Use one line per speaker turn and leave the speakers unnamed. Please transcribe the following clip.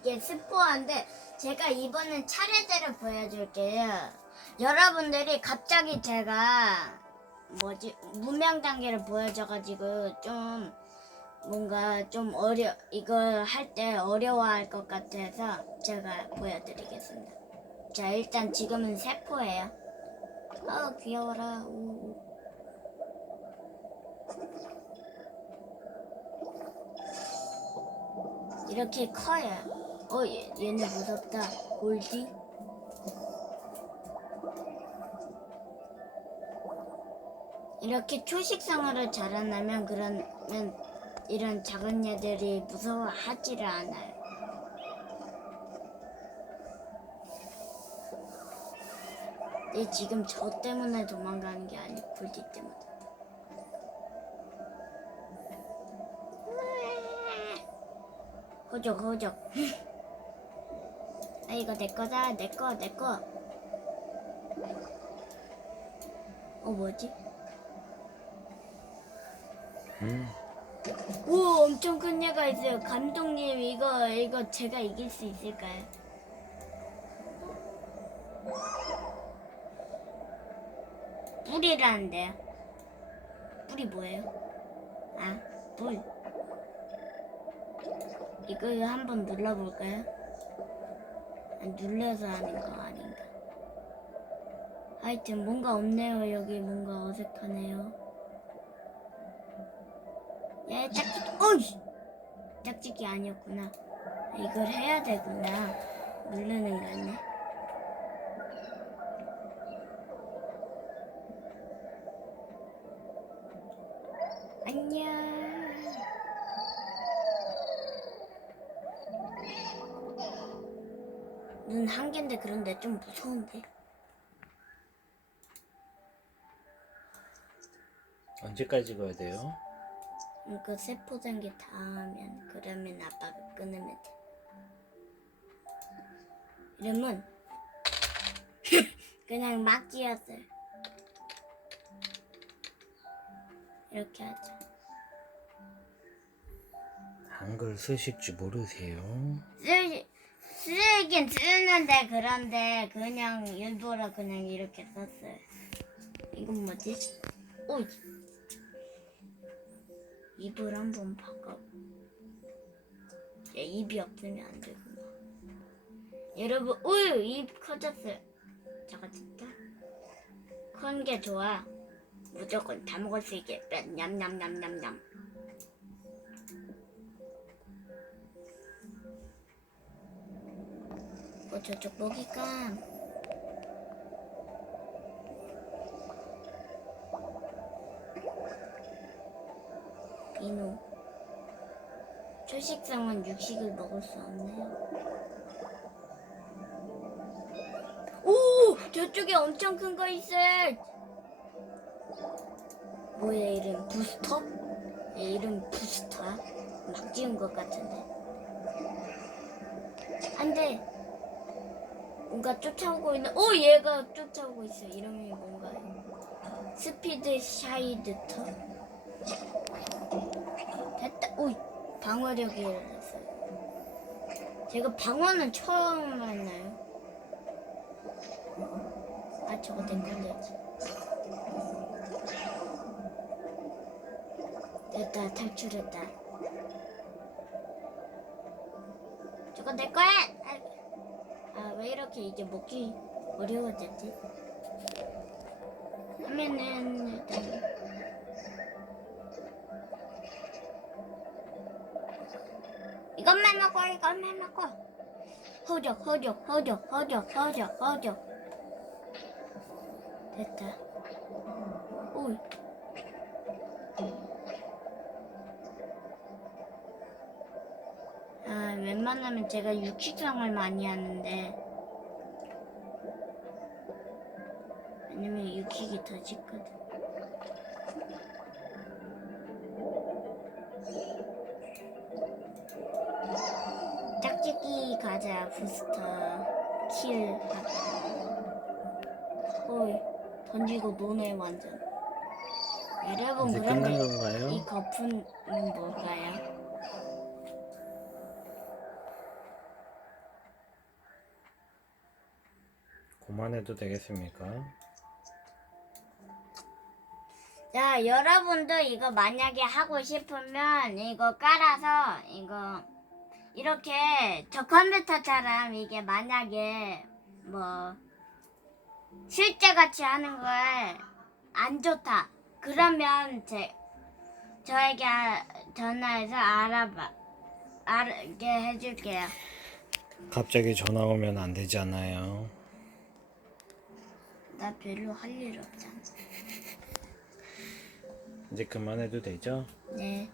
이게 스포한데 제가 이번엔 차례대로 보여줄게요. 여러분들이 갑자기 제가 뭐지 무명 단계를 보여줘가지고 좀 뭔가 좀 어려 이걸 할 때 어려워할 것 같아서 제가 보여드리겠습니다. 자 일단 지금은 세포예요. 아 귀여워라. 오. 이렇게 커요. 어, 얘, 얘네 무섭다. 골디? 이렇게 초식성으로 자라나면 그러면 이런 작은 애들이 무서워하지를 않아요. 얘 지금 저 때문에 도망가는 게 아니고 골디 때문에. 호적 호적 아 이거 내 거다 내 거 내 거 어 뭐지?
음.
오 엄청 큰 애가 있어요 감독님 이거 이거 제가 이길 수 있을까요? 뿔이라는데요 뿔이 뭐예요? 아 뿔 이거 한번 눌러볼까요? 아, 눌러서 하는 거 아닌가? 하여튼 뭔가 없네요. 여기 뭔가 어색하네요. 야, 짝짓기, 어이! 짝짓기 아니었구나. 이걸 해야 되구나. 누르는 거네. 안녕. 눈 한 개인데 그런데 좀 무서운데.
언제까지 가야 돼요?
이거 세포 단계 다 하면 그러면 아빠가 끊으면 돼. 이름은 그냥 막 지었어요. 이렇게 하자.
한글 쓰실 줄 모르세요?
쓰 쓰긴 쓰는데 그런데 그냥 일부러 그냥 이렇게 썼어요. 이건 뭐지? 오 입을 한번 바꿔. 얘 입이 없으면 안 되구나. 여러분, 오유 입 커졌어요. 잠깐 진짜 큰 게 좋아. 무조건 다 먹을 수 있게. 냠냠냠냠냠. 어 저쪽 먹이감. 비누. 초식성은 육식을 먹을 수 없네요. 오! 저쪽에 엄청 큰 거 있어요! 뭐야, 이름? 부스터? 얘 이름 부스터야? 막 지은 것 같은데. 안 돼! 뭔가 쫓아오고 있는, 오! 얘가 쫓아오고 있어. 이름이 뭔가요? 스피드 샤이드 터? 됐다. 오이 방어력이 올랐어요. 제가 방어는 처음 만나요. 아 저거 내 건데지. 됐다 탈출했다. 저거 내 거야. 이렇게 이제 먹기 어려워졌지? 하면은 일단. 이것만 먹어, 이것만 먹어. 허적, 허적, 허적, 허적, 허적, 허적. 됐다. 오이. 아, 웬만하면 제가 육식성을 많이 하는데. 왜냐면 유키기 더 짓거든. 짝짓기 가자 부스터 킬 헐, 던지고 노네 완전 여러분
이제 그런데
이 거품은 뭘까요?
그만해도 되겠습니까?
자, 여러분도 이거 만약에 하고 싶으면 이거 깔아서 이거 이렇게 저 컴퓨터처럼 이게 만약에 뭐 실제 같이 하는 거에 안 좋다. 그러면 제 저에게 아- 전화해서 알아봐 알게 해줄게요.
갑자기 전화 오면 안 되잖아요.
나 별로 할 일 없잖아.
이제 그만해도 되죠?
네.